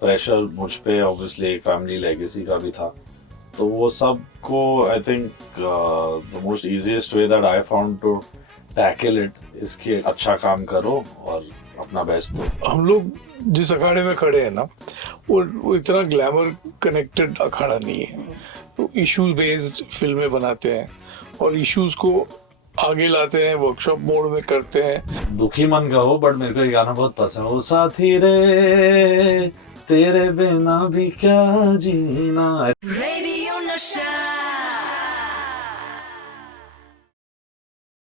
Pressure मुझ पे obviously एक फैमिली लेगेसी का भी था, तो वो सब को I think the most easiest way that I found to tackle it इसके अच्छा काम करो और अपना बेस्ट दो। हम लोग जिस अखाड़े में खड़े हैं ना, वो इतना ग्लैमर कनेक्टेड अखाड़ा नहीं है। तो इश्यूज बेस्ड फिल्में बनाते हैं और इश्यूज को आगे लाते हैं, वर्कशॉप मोड में करते हैं। दुखी मन का हो, बट मेरे को ये गाना बहुत पसंद है, ओ साथी रे तेरे बिना भी क्या जीना। Radio Nasha.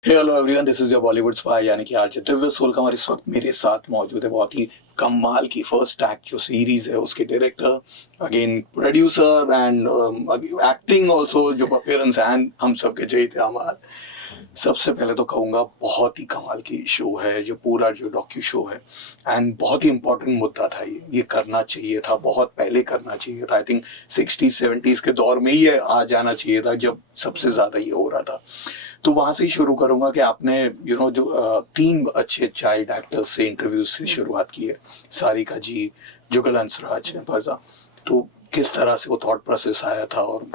Hey hello everyone, this is your Bollywood spy यानी कि आरजे दिव्य सोलकमा इस वक्त मेरे साथ मौजूद है। बहुत ही कमाल की फर्स्ट एक्ट जो सीरीज है उसके director, again producer and acting also, जो अपीयरेंस एंड हम सब के जय थे अमाल। सबसे पहले तो कहूँगा बहुत ही कमाल की शो है, जो पूरा जो डॉक्यू शो है एंड बहुत ही इम्पोर्टेंट मुद्दा था। ये करना चाहिए था, बहुत पहले करना चाहिए था। आई थिंक 60s-70s के दौर में ही आ जाना चाहिए था जब सबसे ज़्यादा ये हो रहा था। तो वहाँ से ही शुरू करूँगा कि आपने जो 3 अच्छे चाइल्ड एक्टर्स से इंटरव्यूज से शुरुआत की है, सारिका जी, जुगल हंसराज, फरजा, तो किस तरह से वो थॉट प्रोसेस आया था? और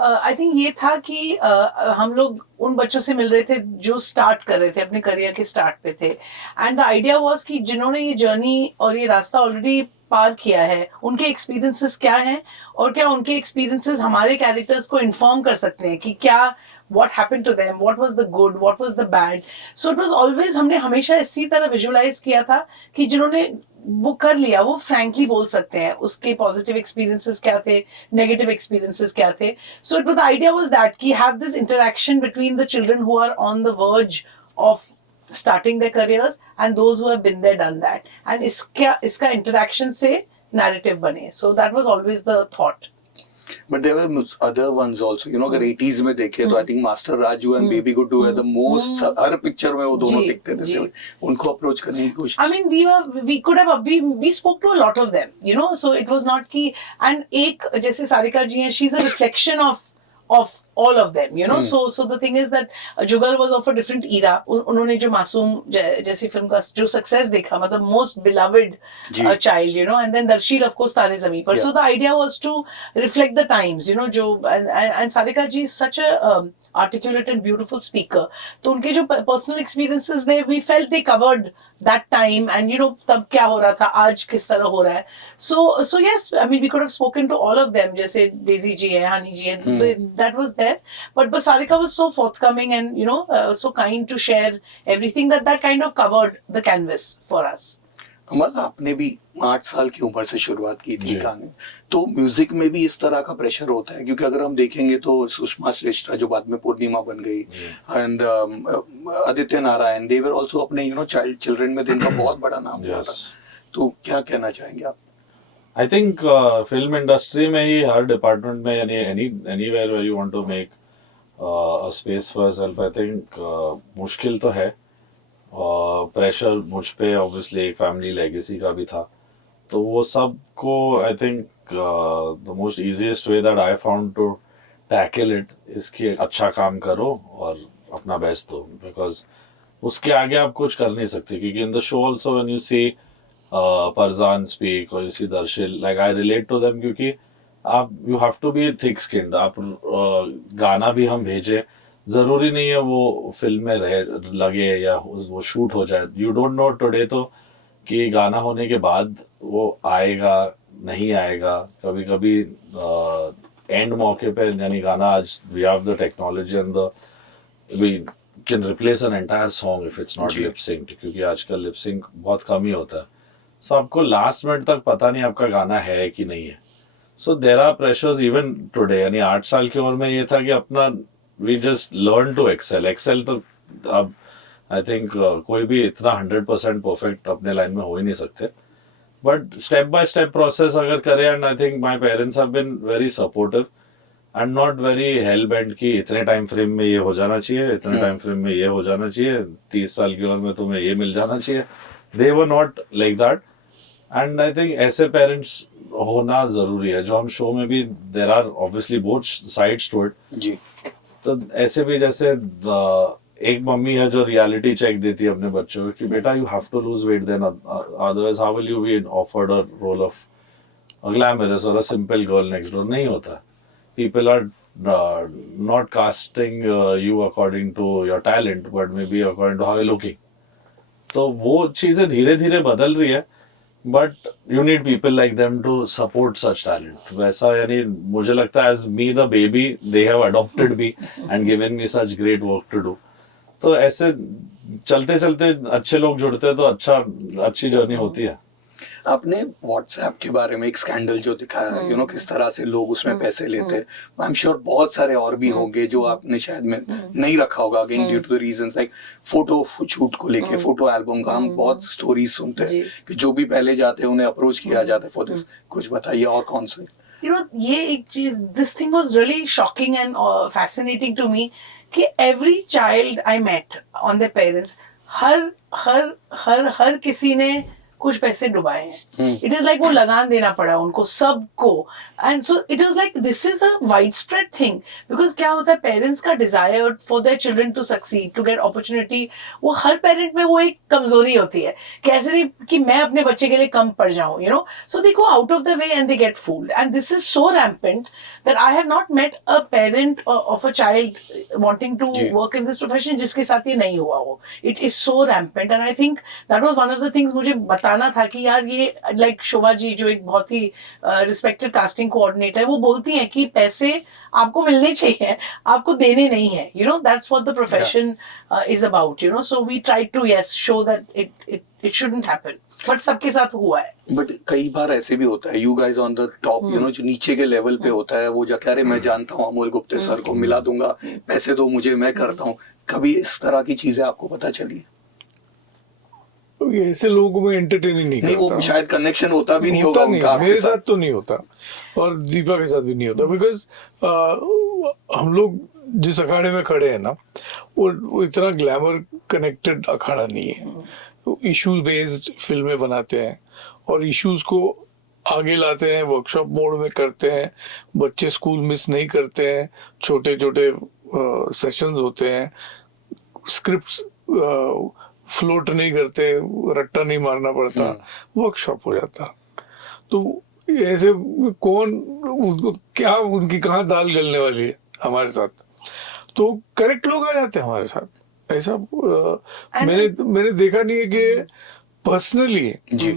आई थिंक ये था कि हम लोग उन बच्चों से मिल रहे थे जो स्टार्ट कर रहे थे, अपने करियर के स्टार्ट पे थे, एंड द आइडिया वाज कि जिन्होंने ये जर्नी और ये रास्ता ऑलरेडी पार किया है, उनके एक्सपीरियंसेस क्या हैं और क्या उनके एक्सपीरियंसेस हमारे कैरेक्टर्स को इन्फॉर्म कर सकते हैं कि क्या what happened to them, what was the good, what was the bad. So it was always, हमने हमेशा इसी तरह विजुलाइज किया था कि जिन्होंने वो कर लिया वो फ्रैंकली बोल सकते हैं उसके पॉजिटिव एक्सपीरियंसेस क्या थे, नेगेटिव एक्सपीरियंसेस क्या थे. So it was the idea was that कि have this interaction between the children who are on the verge of starting their careers and those who have been there done that, and इसका interaction से narrative बने. So that was always the thought. But there were other ones also, अगर 80s में देखे तो I think master Raju and baby Guddu है the most, her picture में वो दोनों दिखते थे। उनको अप्रोच करने की कोशिश, I mean we spoke to a lot of them, so it was not कि, and एक जैसे सारिका जी हैं, she's a reflection of all of them, so the thing is that Jugal was of a different era. उन्होंने जो मासूम जैसी film का जो सक्सेस देखा, मतलब most beloved child, and then Darshil of course तारे ज़मीं पर. So the idea was to reflect the times, जो and Sarika ji is such a articulate and beautiful speaker. तो उनके जो personal experiences they, we felt they covered that time, and तब क्या हो रहा था, आज किस तरह हो रहा है. So yes, I mean we could have spoken to all of them, जैसे Daisy ji है, Hani ji है, that was there. But Sarika was so forthcoming and so kind to share everything that kind of covered the canvas for us. अमल, आपने भी 8 साल की उम्र से शुरुआत की थी गाने, तो म्यूजिक में भी इस तरह का प्रेशर होता है? क्योंकि अगर हम देखेंगे तो सुषमा श्रेष्ठा जो बाद में पूर्णिमा बन गई, and Aditya Narayan, they were also अपने चिल्ड्रन में जिनका बहुत बड़ा नाम हुआ था, तो क्या कहना चाहेंगे आप? आई थिंक फिल्म इंडस्ट्री में ही हर डिपार्टमेंट में, यानी anywhere where you want to make a space for yourself, I think मुश्किल तो है. प्रेशर मुझ पे ऑब्वियसली एक फैमिली लेगेसी का भी था, तो वो सब को I think the most easiest way that I found to tackle it इसके अच्छा काम करो और अपना बेस्ट दो, बिकॉज उसके आगे आप कुछ कर नहीं सकते. क्योंकि in the show also when you see Farzan speak or you see Darshil, like I relate to them, क्योंकि आप you have to be thick skinned. आप गाना भी हम भेजे, जरूरी नहीं है वो फिल्म में लगे या वो शूट हो जाए. You don't know today तो कि गाना होने के बाद वो आएगा नहीं आएगा. कभी कभी एंड मौके पे, यानी गाना आज we have the technology and we can replace an entire song if it's not lip synced, क्योंकि आजकल लिप सिंक बहुत कम ही होता है. सो आपको लास्ट मिनट तक पता नहीं आपका गाना है कि नहीं है. So there are pressures even today. यानी 8 साल की उम्र में ये था कि अपना we just learn to excel तो अब आई थिंक कोई भी इतना 100% परफेक्ट अपने लाइन में हो ही नहीं सकते. But step by step process अगर करें, and I think my parents have been very supportive and not very hell bent कि इतने टाइम फ्रेम में ये हो जाना चाहिए, इतने टाइम फ्रेम में ये हो जाना चाहिए, 30 साल की उम्र में तुम्हें ये मिल जाना चाहिए. They were not like that. And I think ऐसे पेरेंट्स होना जरूरी है, जो हम शो में भी there are obviously both sides to it. जी. तो ऐसे भी जैसे एक मम्मी है जो रियलिटी चेक देती है अपने बच्चों को कि बेटा you have to lose weight, then otherwise how will you be offered a role of a glamorous और a simple girl next door. नहीं होता. People are not casting you according to your talent but maybe according to how you're looking. तो वो चीजें धीरे धीरे बदल रही है, but you need people like them to support such talent. वैसा यानी मुझे लगता है as me the baby they have adopted me and given me such great work to do. तो ऐसे चलते चलते अच्छे लोग जुड़ते हैं तो अच्छी जर्नी होती है. आपने व्हाट्सएप के बारे में एक स्कैंडल जो दिखाया, किस तरह से लोग उसमें पैसे लेते हैं. आई एम श्योर बहुत सारे और भी होंगे जो आपने शायद में नहीं रखा होगा, again due to the reasons like photo shoot को लेके, फोटो एल्बम का हम बहुत स्टोरीज सुनते हैं कि जो भी पहले जाते हैं उन्हें अप्रोच किया जाता है फॉर दिस. कुछ बताइए और कौन से. ये एक चीज, this thing was really shocking and fascinating to me कि every child I met on their parents, हर हर हर हर किसी ने कुछ पैसे डुबाए हैं. इट इज लाइक वो लगान देना पड़ा उनको सबको. And so it was like this is a wide spread thing, because क्या होता है पेरेंट्स का desire for their children to succeed, to get opportunity, वो हर पेरेंट में वो एक कमजोरी होती है कैसे कि मैं अपने बच्चे के लिए कम पड़ जाऊं, so they go out of the way and they get fooled. And this is so rampant that I have not met a parent of a child wanting to work in this profession जिसके साथ ये नहीं हुआ हो. It is so rampant and I think that was one of the things मुझे बताना था कि यार ये like शोभा जी जो एक बहुत ही respected casting coordinator है, वो बोलती हैं कि पैसे आपको मिलने चाहिए, आपको देने नहीं है. That's what the profession is about. So we try to show that it shouldn't happen. But सबके साथ हुआ है. बट कई बार ऐसे भी होता है, you guys on the top, जो नीचे के लेवल पे होता है, वो जाके अरे मैं जानता हूँ अमोल गुप्ते सर को, मिला दूंगा, पैसे दो मुझे, मैं करता हूँ. कभी इस तरह की चीजें आपको पता चली? ऐसे लोगों में एंटरटेन ही नहीं करता. वो शायद कनेक्शन होता भी नहीं होगा उनका. मेरे साथ तो नहीं होता और दीपा के साथ भी नहीं होता, बिकॉज हम लोग जिस अखाड़े में खड़े हैं ना, वो इतना ग्लैमर कनेक्टेड अखाड़ा नहीं है. इश्यूज बेस्ड फिल्में बनाते हैं और इश्यूज को आगे लाते हैं, वर्कशॉप मोड में करते हैं, बच्चे स्कूल मिस नहीं करते हैं, छोटे छोटे सेशंस होते हैं, स्क्रिप्ट्स फ्लोट नहीं करते, रट्टा नहीं मारना पड़ता, वर्कशॉप हो जाता. तो ऐसे कौन उनको क्या, उनकी कहाँ दाल गलने वाली है हमारे साथ. तो करेक्ट लोग आ जाते हैं हमारे साथ. ऐसा मैंने देखा नहीं है कि पर्सनली जी.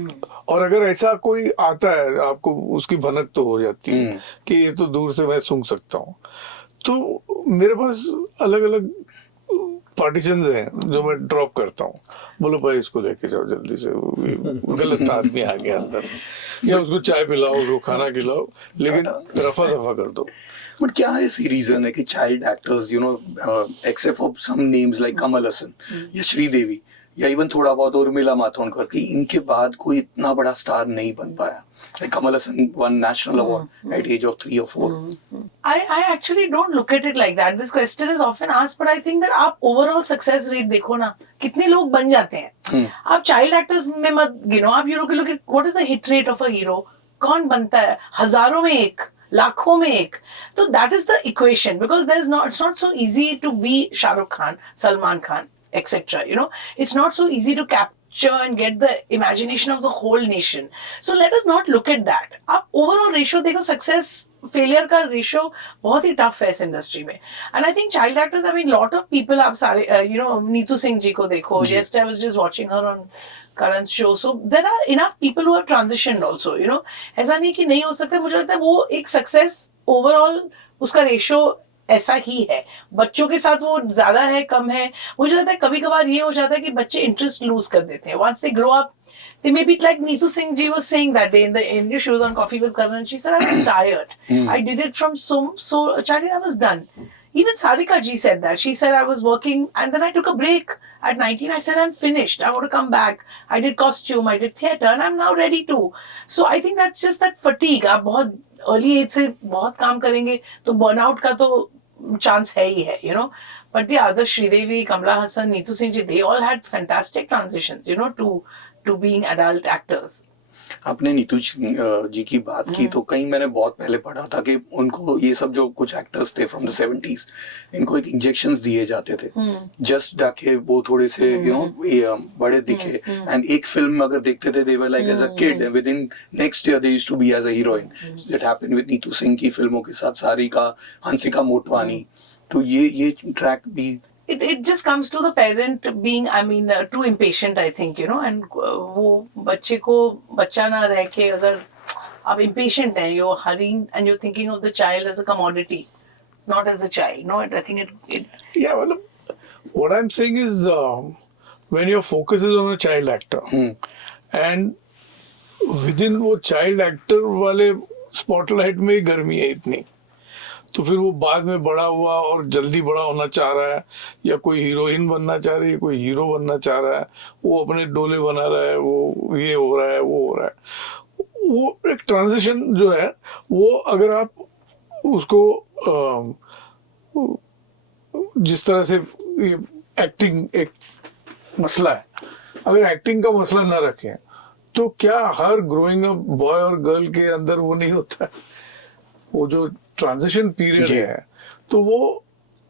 और अगर ऐसा कोई आता है आपको उसकी भनक तो हो जाती है कि ये तो दूर से मैं सूंघ सकता हूँ. तो मेरे पास अलग अलग पार्टीशंस हैं जो मैं ड्रॉप करता हूँ. बोलो भाई इसको लेके जाओ जल्दी से, गलत आदमी आ गया अंदर, या उसको चाय पिलाओ, उसको खाना खिलाओ, लेकिन रफा दफा कर दो. बट क्या ऐसी रीजन है कि child actors except for some names like Kamal Haasan या श्रीदेवी या इवन थोड़ा बहुत उर्मिला मातोंडकर, की इनके बाद कोई इतना बड़ा स्टार नहीं बन पाया? Like Kamal Hassan won national award at age of 3 or 4. I actually don't look at it like that. This question is often asked, but I think that आप overall success rate देखो ना, कितने लोग बन जाते हैं. आप child actors में मत गिनो, आप look at what is the hit rate of a hero. कौन बनता है? हजारों में एक, लाखों में एक. तो that is the equation, because it's not so easy to be Shah Rukh Khan, Salman Khan, etc. It's not so easy to capture and get the imagination of the whole nation. So let us not look at that. आप overall ratio देखो, success failure का ratio बहुत ही tough है इस industry में. And I think child actors, I mean, lot of people आप सारे, नीतू सिंह जी को देखो. Just I was just watching her on Karan's show. So there are enough people who have transitioned also. ऐसा नहीं कि नहीं हो सकता. मुझे लगता है वो एक success overall उसका ratio ऐसा ही है. बच्चों के साथ वो ज्यादा है कम है, मुझे लगता है कभी कभार ये हो जाता है कि बच्चे इंटरेस्ट लूज कर देते हैं. Once they grow up, they may be like Neetu Singh ji was saying that day in the interview. She was on Coffee with Karan and she said, I was tired. I did it from so childhood, I was done. Even Sarika ji said that. She said, I was working and then I took a break at 19. I said, I'm finished. I want to come back. I did costume, I did theatre, and I'm now ready to. So I think that's just that fatigue. आप बहुत early age से बहुत काम करेंगे तो burnout का तो chance है ही है, But the other Sridevi, Kamala Hassan, Neetu Singh ji, they all had fantastic transitions, to being adult actors. आपने नीतू जी की बात की तो कहीं मैंने बहुत पहले पढ़ा था कि उनको ये सब जो कुछ एक्टर्स थे फ्रॉम द 70s इनको एक इंजेक्शंस दिए जाते थे जस्ट ताकि वो थोड़े से बड़े दिखे एंड एक फिल्म अगर देखते थे they were like as a kid within next year they used to be as a heroine that happened with Neetu Singh की फिल्मों के साथ सारिका हंसिका मोटवानी तो ये ट्रैक भी it just comes to the parent being too impatient I think and वो बच्चे को बच्चा ना रह के अगर आप impatient हैं you're hurrying and you're thinking of the child as a commodity not as a child no I think it Yeah, well, what I'm saying is when your focus is on a child actor and within वो child actor वाले spotlight में ही गर्मी है इतनी तो फिर वो बाद में बड़ा हुआ और जल्दी बड़ा होना चाह रहा है या कोई हीरोइन बनना चाह रही है कोई हीरो बनना चाह रहा है वो अपने डोले बना रहा है वो ये हो रहा है वो हो रहा है वो एक ट्रांजिशन जो है वो अगर आप उसको जिस तरह से एक्टिंग एक मसला है अगर एक्टिंग का मसला ना रखें तो क्या हर ग्रोइंग अप बॉय और गर्ल के अंदर वो नहीं होता है वो जो ट्रांजिशन पीरियड है तो वो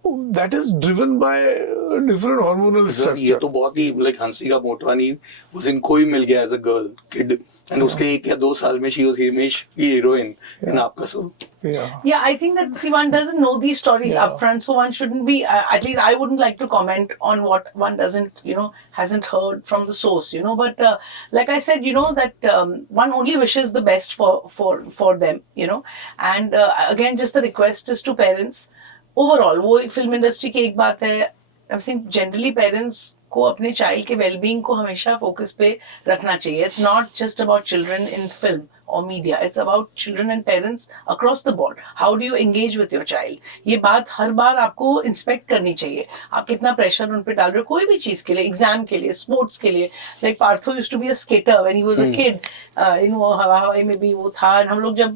that is driven by different hormonal structure ये तो बहुत ही लाइक हंसिका मोटवानी उस दिन कोई मिल गया एज अ गर्ल किड एंड उसके 1 या 2 साल में शी वाज हीरोइन इन आपका सुर Yeah, I think that see one doesn't know these stories upfront, so one shouldn't be. At least I wouldn't like to comment on what one doesn't, hasn't heard from the source, But like I said, that one only wishes the best for them, And again, just the request is to parents. Overall, वो film industry की एक बात है. I've seen generally parents को अपने child के well-being को हमेशा focus पे रखना चाहिए. It's not just about children in film or media. It's about children and parents across the board. How do you engage with your child? ये बात हर बार आपको इंस्पेक्ट करनी चाहिए. आप कितना प्रेशर उन पे डाल रहे हो कोई भी चीज के लिए, एग्जाम के लिए, स्पोर्ट्स के लिए. Like Partho used to be a skater when he was a kid. हवाई में भी वो था. हम लोग जब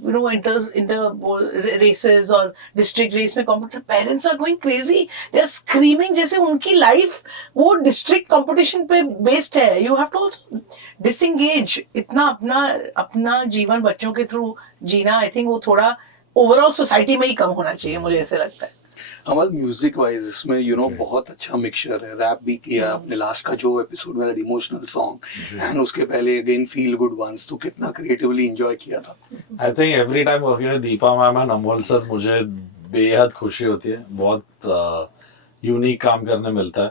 इंटर रेसेस और डिस्ट्रिक्ट रेस में competition, parents are going crazy. They are screaming जैसे उनकी लाइफ वो डिस्ट्रिक्ट कॉम्पिटिशन पे बेस्ड है. You have to also disengage. इतना अपना जीवन बच्चों के थ्रू जीना आई थिंक वो थोड़ा ओवरऑल सोसाइटी में ही कम होना चाहिए मुझे ऐसे लगता है. अमल म्यूजिक वाइज इसमें बहुत अच्छा मिक्सचर है. रैप भी किया आपने लास्ट का जो एपिसोड में इमोशनल सॉन्ग एंड उसके पहले अगेन फील गुड वंस. तो कितना क्रिएटिवली एंजॉय किया था. I think every time working with Deepa ma'am and Amol sir मुझे बेहद खुशी होती है. बहुत यूनिक काम करने मिलता है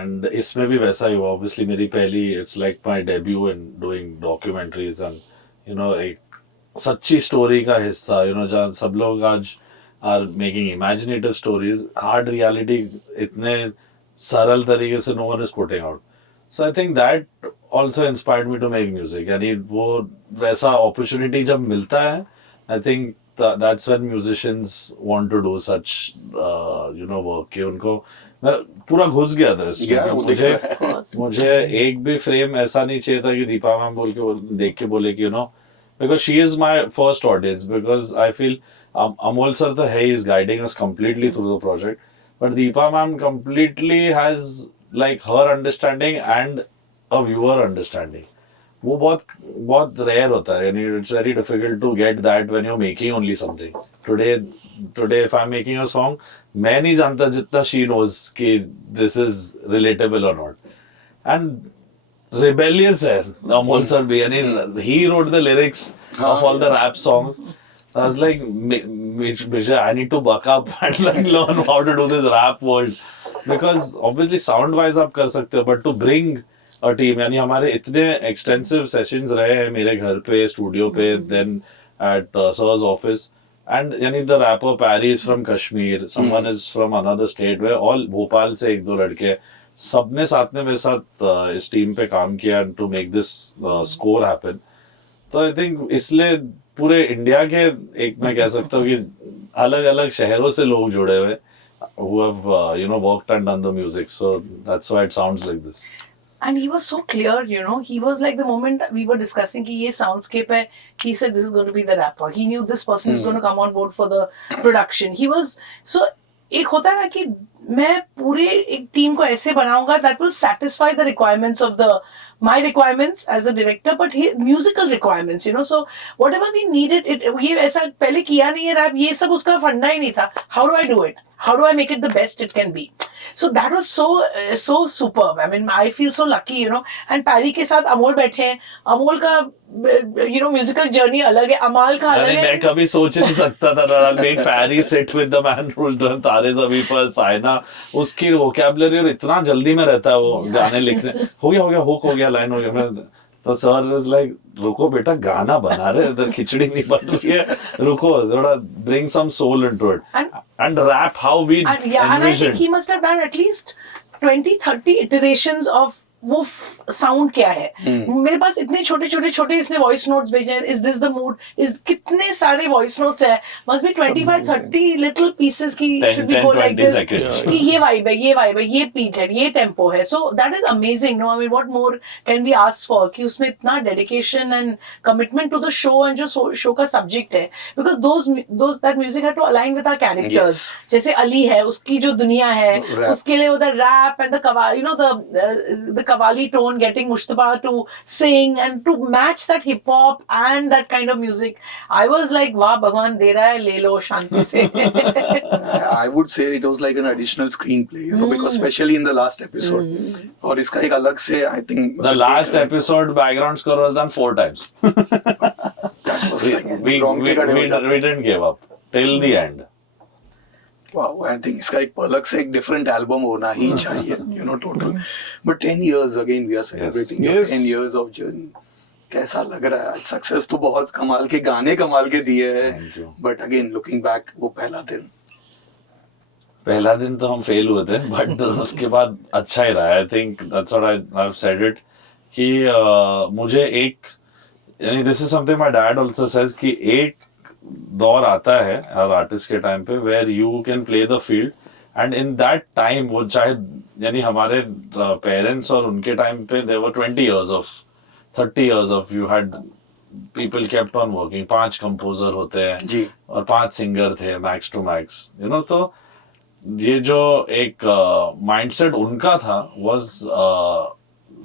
एंड इसमें भी वैसा ही हुआ. ऑब्वियसली मेरी पहली it's like my debut in doing documentaries and एक सच्ची स्टोरी का हिस्सा जहाँ सब लोग आज are making imaginative stories. Hard reality इतने सरल तरीके से no one is putting out. So I think that also inspired me to make music. यानी वो वैसा अपॉर्चुनिटी जब मिलता है I think that's when musicians want to do such work कि उनको मैं पूरा घुस गया था इसमें. मुझे एक भी फ्रेम ऐसा नहीं चाहिए था कि दीपा मैम देख के बोले कि because she is my first audience, because I feel Amol sir the है is guiding us completely through the project, but Deepa ma'am completely has like her understanding and a viewer understanding. वो बहुत rare होता है. It's very difficult to get that when you're making only something. Today if I'm making a song, मैं नहीं जानता जितना she knows कि this is relatable or not. And rebellious है Amol sir भी. He wrote the lyrics of all the rap songs. I was like, I need to buck up and like learn how to do this rap world, because obviously sound wise आप कर सकते हो, but to bring a team. यानी हमारे इतने extensive sessions रहे हैं मेरे घर पे, स्टूडियो पे, then at sir's office, and यानी the rapper Parry is from Kashmir, someone is from another state, where all Bhopal से एक दो लड़के सबने साथ में मेरे साथ इस टीम पे काम किया to make this score happen. तो आई थिंक इसलिए पूरे इंडिया के एक मैं कह सकता हूँ कि अलग अलग शहरों से लोग जुड़े हुए who have worked and done the music, so that's why it sounds like this. And he was so clear, he was like the moment we were discussing कि ये soundscape है, he said this is going to be the rapper. He knew this person is going to come on board for the production. He was so एक होता है ना कि मैं पूरे एक टीम को ऐसे बनाऊंगा that will satisfy the requirements of the my requirements as a director, but musical requirements, you know. So whatever we needed, ये ऐसा पहले किया नहीं है रैप, ये सब उसका फंडा ही नहीं था. How do I do it? How do I make it the best it can be? So that was so superb. I mean, I feel so lucky, you know. And पैरी के साथ अमोल बैठे हैं. अमोल का म्यूजिकल जर्नी अलग है, अमाल का अलग अरे है. मैं कभी सोच नहीं सकता था that I'll make Perry sit with the man who's done तारे ज़मीं पर, साइना, उसकी वोकैबुलरी और इतना जल्दी में रहता है वो गाने लिखने. हो गया हुक हो गया, लाइन हो गया. मैं तो सर वाज लाइक, रुको बेटा, गाना बना रहे, इधर खिचड़ी नहीं बन रही है, रुको थोड़ा, bring some soul into it. And rap how we And yeah, and I think envisioned. he must have done at least 20-30 iterations of वो साउंड क्या है. मेरे पास इतने छोटे इसने वॉइस नोट्स भेजे हैं. Is this the mood, is कितने सारे वॉइस नोट्स है. मस्ट बी 25-30 लिटिल पीसेस की 10, should be go like 20 this seconds. कि ये वाइब है, ये बीट है, ये टेम्पो है. So that is amazing. No, I mean what more can be asked for, कि उसमें इतना dedication and commitment to the show एंड जो शो का सब्जेक्ट है. Because those that music had to align with our characters. जैसे अली है, उसकी जो दुनिया है, उसके लिए वो the rap and the qawwali, you know, the Kavali tone, getting Mushtaba to sing and to match that hip hop and that kind of music. I was like, वाह भगवान दे रहा है, ले लो शांति से. I would say it was like an additional screenplay, you know, because especially in the last episode. और इसका एक अलग से, I think The last episode background score was done 4 times. that was like we didn't give up till the end. Wow, I think इसका एक अलग से एक different album होना ही चाहिए, you know, total. But 10 years again we are celebrating your Yes. 10 years of journey. कैसा लग रहा है? Success तो बहुत कमाल के गाने कमाल के दिए हैं. Thank you. But again looking back, वो पहला दिन तो हम फेल हुए थे, बट उसके बाद अच्छा ही रहा. I think that's what I have said it, कि मुझे एक, यानी this is something my dad also says, कि एक दौर आता है हर आर्टिस्ट के टाइम पे where you can play the field, and in that time, वो चाहे यानी हमारे पेरेंट्स और उनके टाइम पे there were 20 years of 30 years of, you had people kept on working. 5 composer होते हैं जी. और 5 सिंगर थे max to max, you know. तो ये जो एक माइंडसेट उनका था वाज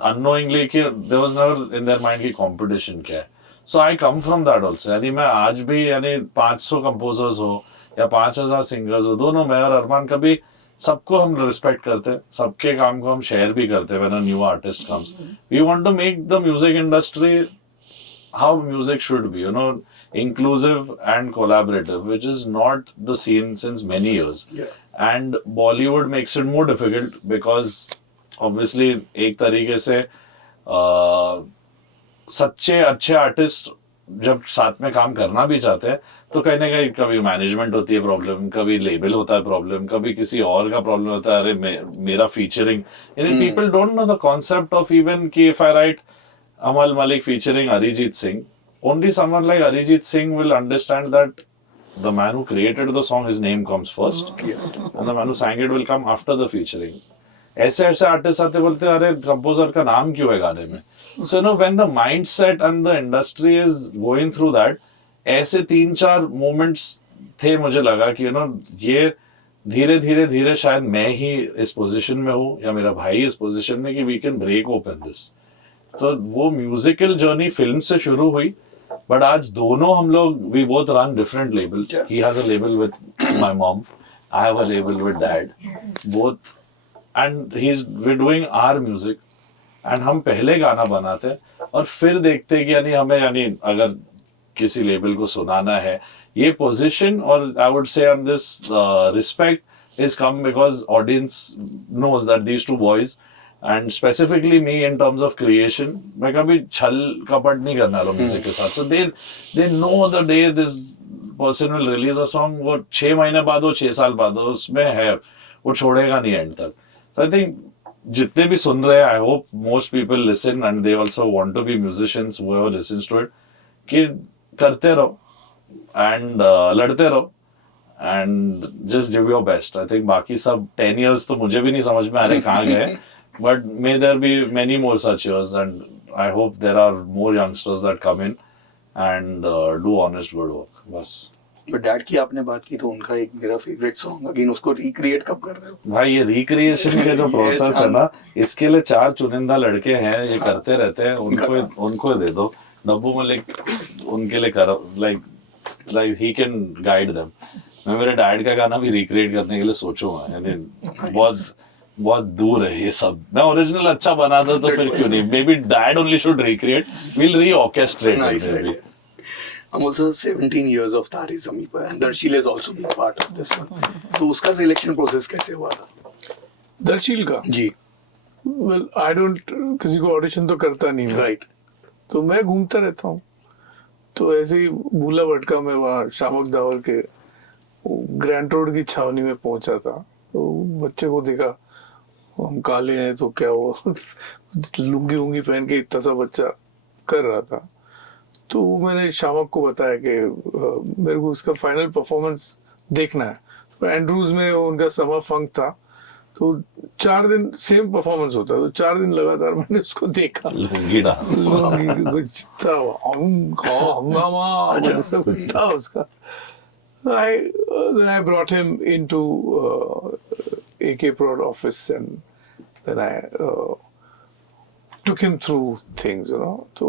अननोइंगली, कि there was never in their mind की कंपटीशन क्या है. So I come from that also. यानी मैं आज भी, यानी 500 कंपोजर्स हो या 5000 सिंगर्स हो, दोनों मैं और अरमान कभी सबको हम रिस्पेक्ट करते, सबके काम को हम शेयर भी करते. When a new artist comes, we want to make the music industry how music should be, you know, inclusive and collaborative, which is not the scene since many years. Yeah. And Bollywood makes it more difficult because obviously एक तरीके से सच्चे अच्छे artist जब साथ में काम करना भी चाहते हैं तो कहीं ना कहीं कभी मैनेजमेंट होती है प्रॉब्लम, कभी लेबल होता है प्रॉब्लम, कभी किसी और का प्रॉब्लम होता है, अरे मेरा फीचरिंग. यानी people don't know the concept of even कि if I write Amaal Malik featuring Arijit Singh, only someone like Arijit Singh will understand that the man who created the song, his name comes first, and the man who sang it will come after the featuring. ऐसे ऐसे artist आते बोलते हैं, अरे composer का नाम क्यों है गाने में. So you know, when the mindset and the industry is going through that, ऐसे 3-4 moments थे, मुझे लगा कि you know, ये धीरे धीरे धीरे शायद मैं ही इस पोजीशन में हूँ या मेरा भाई इस पोजीशन में कि we can break open this. तो वो म्यूजिकल जर्नी फिल्म से शुरू हुई, बट आज दोनों हम लोग, we both run different labels. He has a label with my mom, I have a label with dad, both, and he is we doing our music. And हम पहले गाना बनाते और फिर देखते कि यानी हमें, यानी अगर किसी लेबल को सुनाना है, ये पोजीशन और I would say on this respect is come because audience knows that these two boys, and specifically me in terms of creation, मैं कभी छल कपट नहीं करना वाला म्यूजिक के साथ. So they know the day this person will release a song, वो 6 महीने बाद हो, 6 साल बाद हो, उसमें है, वो छोड़ेगा नहीं एंड तक. So I think जितने भी सुन रहे हैं, I hope most people listen and they also want to be musicians, whoever listens to it, कि करते रहो and लड़ते रहो and just give your best. I think बाकी सब 10 years तो मुझे भी नहीं समझ में आ रहे कहाँ गए. But may there be many more such years, and I hope there are more youngsters that come in and do honest good work. Bas. But dad की आपने बात की तो उनका एक मेरा फेवरेट सॉन्ग अगेन उसको रिक्रिएट कब कर रहे हो? भाई ये रिक्रिएशन के जो प्रोसेस है ना, इसके लिए 4 चुनिंदा लड़के हैं, ये करते रहते हैं, उनको दे दो। नब्बू मलिक उनके लिए कर, like he can guide them. मैं मेरे डैड का गाना भी रिक्रिएट करने के लिए सोचूंगा, यानी बहुत दूर है ये सब। मैं ओरिजिनल अच्छा बना था तो फिर क्यों नहीं, maybe dad only should recreate, will re-orchestrate. I'm also 17 years of Tare Zameen Par and Darshil has also been part of this one. तो उसका सिलेक्शन प्रोसेस कैसे हुआ था? दर्शील का जी वेल आई डोंट, किसी को ऑडिशन तो करता नहीं मैं, राइट। तो मैं घूमता रहता हूँ। तो ऐसे ही भूला भटका मैं वहाँ शामक दावर के ग्रैंड रोड की छावनी में पहुंचा था। तो बच्चे को देखा, हम काले हैं तो क्या वो लुंगी उंगी पहन के इतना सा बच्चा कर रहा था। तो मैंने शामक को बताया कि मेरे को इसका फाइनल परफॉर्मेंस देखना है। तो एंड्रूज में उनका समर फंक था, तो 4 दिन सेम परफॉर्मेंस होता है, तो 4 दिन लगातार मैंने उसको देखा। लुंगी डांस कुछ था, हंगामा सब कुछ था उसका। Then I brought him into AK Prod office and then I took him through things, you know. तो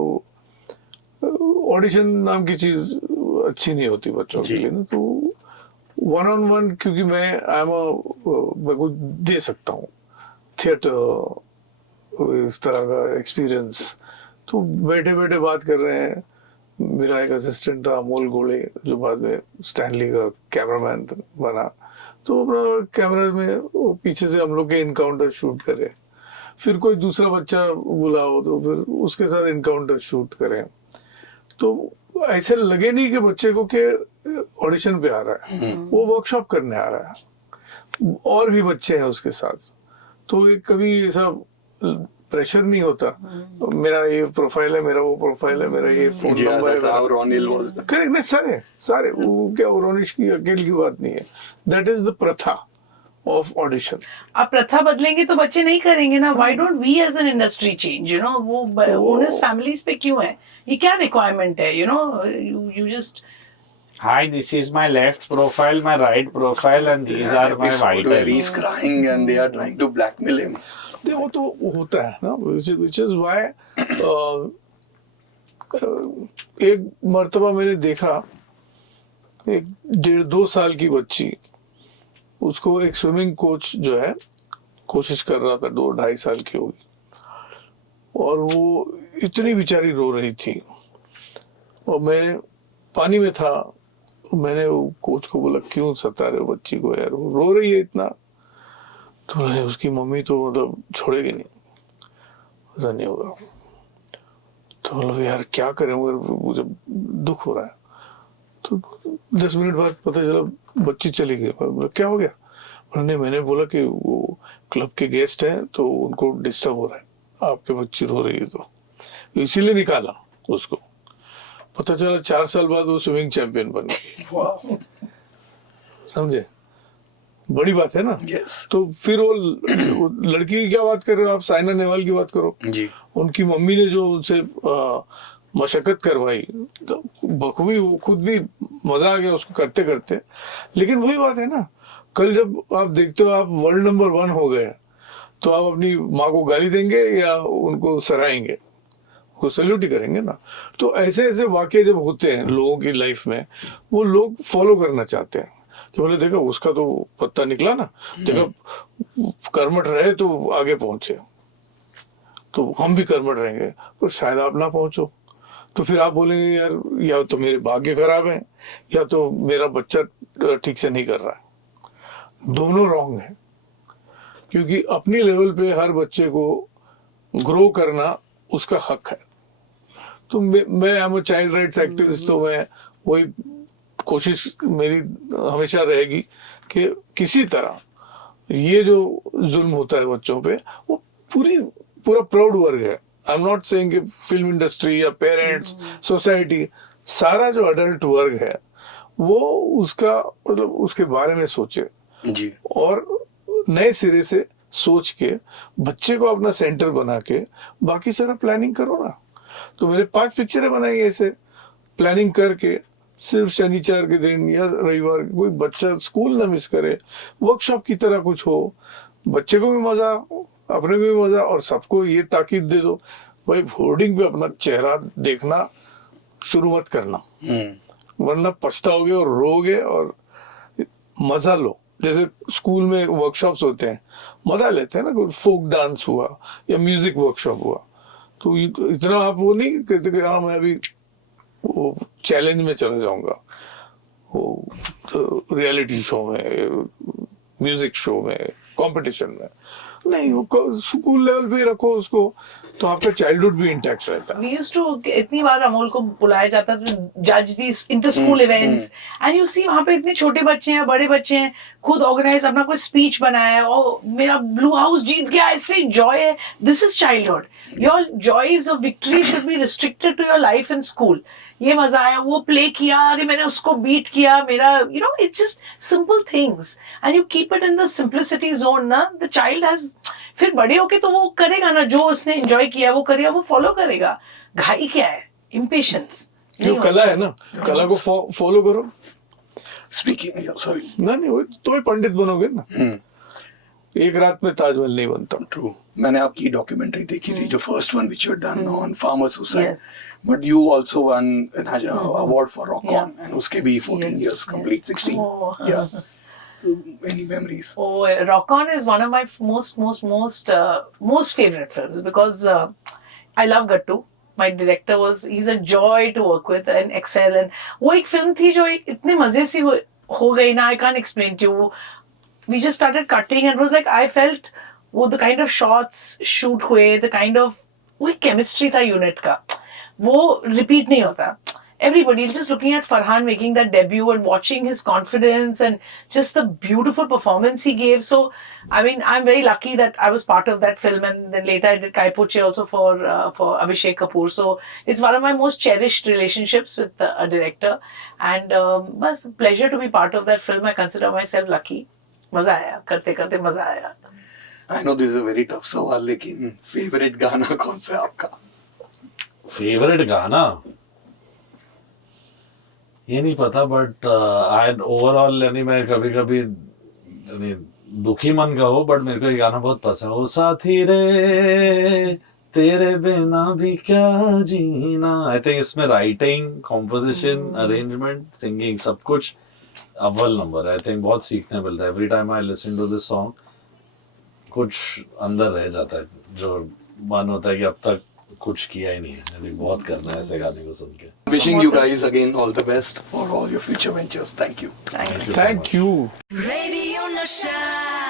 ऑडिशन नाम की चीज अच्छी नहीं होती बच्चों के लिए ना। तो 1-on-1 क्योंकि मैं को दे सकता हूँ थिएटर इस तरह का एक्सपीरियंस। तो बैठे बैठे बात कर रहे हैं। मेरा एक असिस्टेंट था अमोल गोले, जो बाद में स्टैनली का कैमरामैन बना। तो अपना कैमरा में वो पीछे से हम लोग के इनकाउंटर शूट करे, फिर कोई दूसरा बच्चा बुलाओ तो फिर उसके साथ इनकाउंटर शूट करें। तो ऐसे लगे नहीं कि बच्चे को के ऑडिशन पे आ रहा है, वो वर्कशॉप करने आ रहा है, और भी बच्चे हैं उसके साथ। तो एक कभी ऐसा प्रेशर नहीं होता, मेरा ये प्रोफाइल है, मेरा वो प्रोफाइल है, मेरा ये फोन नंबर है। करेक्ट नहीं, सारे वो क्या रोनिश की अकेले की बात नहीं है। दैट इज द प्रथा ऑफ ऑडिशन। आप प्रथा बदलेंगे तो बच्चे नहीं करेंगे ना। Why don't we as an industry change, you know? वो ओनर्स फैमिलीज पे क्यों है? ये क्या रिक्वायरमेंट है, you know? You just Hi, this is my left profile, my right profile, and these are my vitals. He's crying and they are trying to blackmail him. वो तो होता है ना, which is why एक मर्तबा मैंने देखा एक 1.5-2 साल की बच्ची, उसको एक स्विमिंग कोच जो है कोशिश कर रहा था, 2-2.5 साल की होगी, और वो इतनी बेचारी रो रही थी और मैं पानी में था। मैंने वो कोच को बोला, क्यों सता रहे हो बच्ची को यार, वो रो रही है इतना। तो बोले उसकी मम्मी तो मतलब छोड़ेगी नहीं, ऐसा नहीं होगा। तो बोला यार क्या करें, मुझे दुख हो रहा है। तो 10 मिनट बाद पता चला बच्ची चली गई। बोला क्या हो गया? उन्होंने, मैंने बोला कि वो क्लब के गेस्ट हैं तो उनको डिस्टर्ब हो रहा है, आपके बच्ची रो रही है, तो इसीलिए निकाला उसको। पता चला 4 साल बाद वो स्विमिंग चैंपियन बन गई। समझे? बड़ी बात है ना। yes. तो फिर वो लड़की की क्या बात कर रहे हो आप? साइना नेहवाल की बात करो जी। उनकी मम्मी ने जो उनसे मशक्कत करवाई, तो बखूबी वो खुद भी मजा आ गया उसको करते करते। लेकिन वही बात है ना, कल जब आप देखते हो आप वर्ल्ड नंबर 1 हो गए, तो आप अपनी माँ को गाली देंगे या उनको सराहेंगे? वो सल्यूट ही करेंगे ना। तो ऐसे ऐसे वाक़े जब होते हैं लोगों की लाइफ में, वो लोग फॉलो करना चाहते हैं कि बोले देखो उसका तो पत्ता निकला ना, देखो कर्मठ रहे तो आगे पहुंचे, तो हम भी कर्मठ रहेंगे, पर शायद आप ना पहुंचो। तो फिर आप बोलेंगे यार या तो मेरे भाग्य खराब है या तो मेरा बच्चा ठीक से नहीं कर रहा है। दोनों रॉन्ग है, क्योंकि अपनी लेवल पे हर बच्चे को ग्रो करना उसका हक है। तो मैं एम चाइल्ड राइट्स एक्टिविस्ट, तो मैं वही कोशिश मेरी हमेशा रहेगी कि किसी तरह ये जो जुल्म होता है बच्चों पे, वो पूरा प्राउड वर्ग है। आई एम नॉट सेइंग कि फिल्म इंडस्ट्री या पेरेंट्स, सोसाइटी, सारा जो अडल्ट वर्ग है वो उसका मतलब उसके बारे में सोचे जी। और नए सिरे से सोच के बच्चे को अपना सेंटर बना के बाकी सारा प्लानिंग करो ना। तो मैंने 5 पिक्चरें बनाई ऐसे प्लानिंग करके, सिर्फ शनिचर के दिन या रविवार कोई बच्चा स्कूल ना मिस करे, वर्कशॉप की तरह कुछ हो, बच्चे को भी मजा, अपने को भी मजा, और सबको ये ताकीद दे दो भाई होर्डिंग पे अपना चेहरा देखना शुरू मत करना, वरना पछताओगे और रोगे। और मजा लो, जैसे स्कूल में वर्कशॉप्स होते हैं, मजा लेते हैं ना, कोई फोक डांस हुआ या म्यूजिक वर्कशॉप हुआ, तो इतना आप वो नहीं कहते कि हाँ मैं अभी वो चैलेंज में चला जाऊंगा, वो तो रियलिटी शो में, म्यूजिक शो में, कंपटीशन में नहीं, वो स्कूल लेवल पे रखो उसको, तो आपका चाइल्डहुड भी इंटैक्ट रहता है। We used to, इतनी बार अमोल को बुलाया जाता था जज these inter school events, and you see वहाँ पे इतने छोटे बच्चे हैं, बड़े बच्चे हैं, खुद ऑर्गेनाइज अपना कोई स्पीच बनाया है, और मेरा ब्लू हाउस जीत गया, ऐसे जॉय है। This is childhood. Your joys of victory should be restricted to your life in school. ये मजा आया, वो प्ले किया, अरे मैंने उसको बीट किया, मेरा you know it's just simple things and you keep it in the simplicity zone ना। द चाइल्ड हैज, फिर बड़े होके तो वो करेगा ना, जो उसने एंजॉय किया वो करेगा, वो फॉलो करेगा। घाई क्या है? इम्पेशंस। जो कला है ना, कला को फॉलो करो। स्पीकिंग, सॉरी, नहीं वो तो पंडित बनोगे ना, एक रात में ताजमहल नहीं बनता। ट्रू। मैंने आपकी डॉक्यूमेंट्री देखी थी, जो first one which you had done on farmer suicide, Yes. But you also one award for rock on, and उसके भी 14 Yes, years complete, 16. Oh. Yeah. Any memories? Oh, Rock On is one of my most favorite films because I love Gattu. My director he's a joy to work with and excel. And वो एक film थी जो इतने मजे से हो गई ना, I can't explain to you. We just started cutting and it was like I felt वो the kind of shots shoot हुए, the kind of वो एक chemistry था unit का, वो repeat नहीं होता. Everybody just looking at Farhan making that debut and watching his confidence and just the beautiful performance he gave. So, I mean, I'm very lucky that I was part of that film, and then later I did Kai Puche also for Abhishek Kapoor. So, it's one of my most cherished relationships with a director, and was pleasure to be part of that film. I consider myself lucky. मजा आया, करते करते मजा आया. I know this is a very tough सवाल, लेकिन favorite गाना कौन सा है आपका? फेवरेट गाना ये नहीं पता, बट आई ओवरऑल यानी मैं कभी कभी यानी दुखी मन का हो, बट मेरे को ये गाना बहुत पसंद है, ओ साथी रे तेरे बिना भी क्या जीना। आई थिंक इसमें राइटिंग, कॉम्पोजिशन, अरेंजमेंट, सिंगिंग सब कुछ अव्वल नंबर। आई थिंक बहुत सीखने मिलता है every time I listen to this song. कुछ अंदर रह जाता है जो मन होता है कि अब तक कुछ किया ही नहीं है, यानी बहुत करना है ऐसे गाने को सुन के। Wishing you guys again all the best for all your future ventures. Thank you. Thank you. Thank you. Radio Nasha.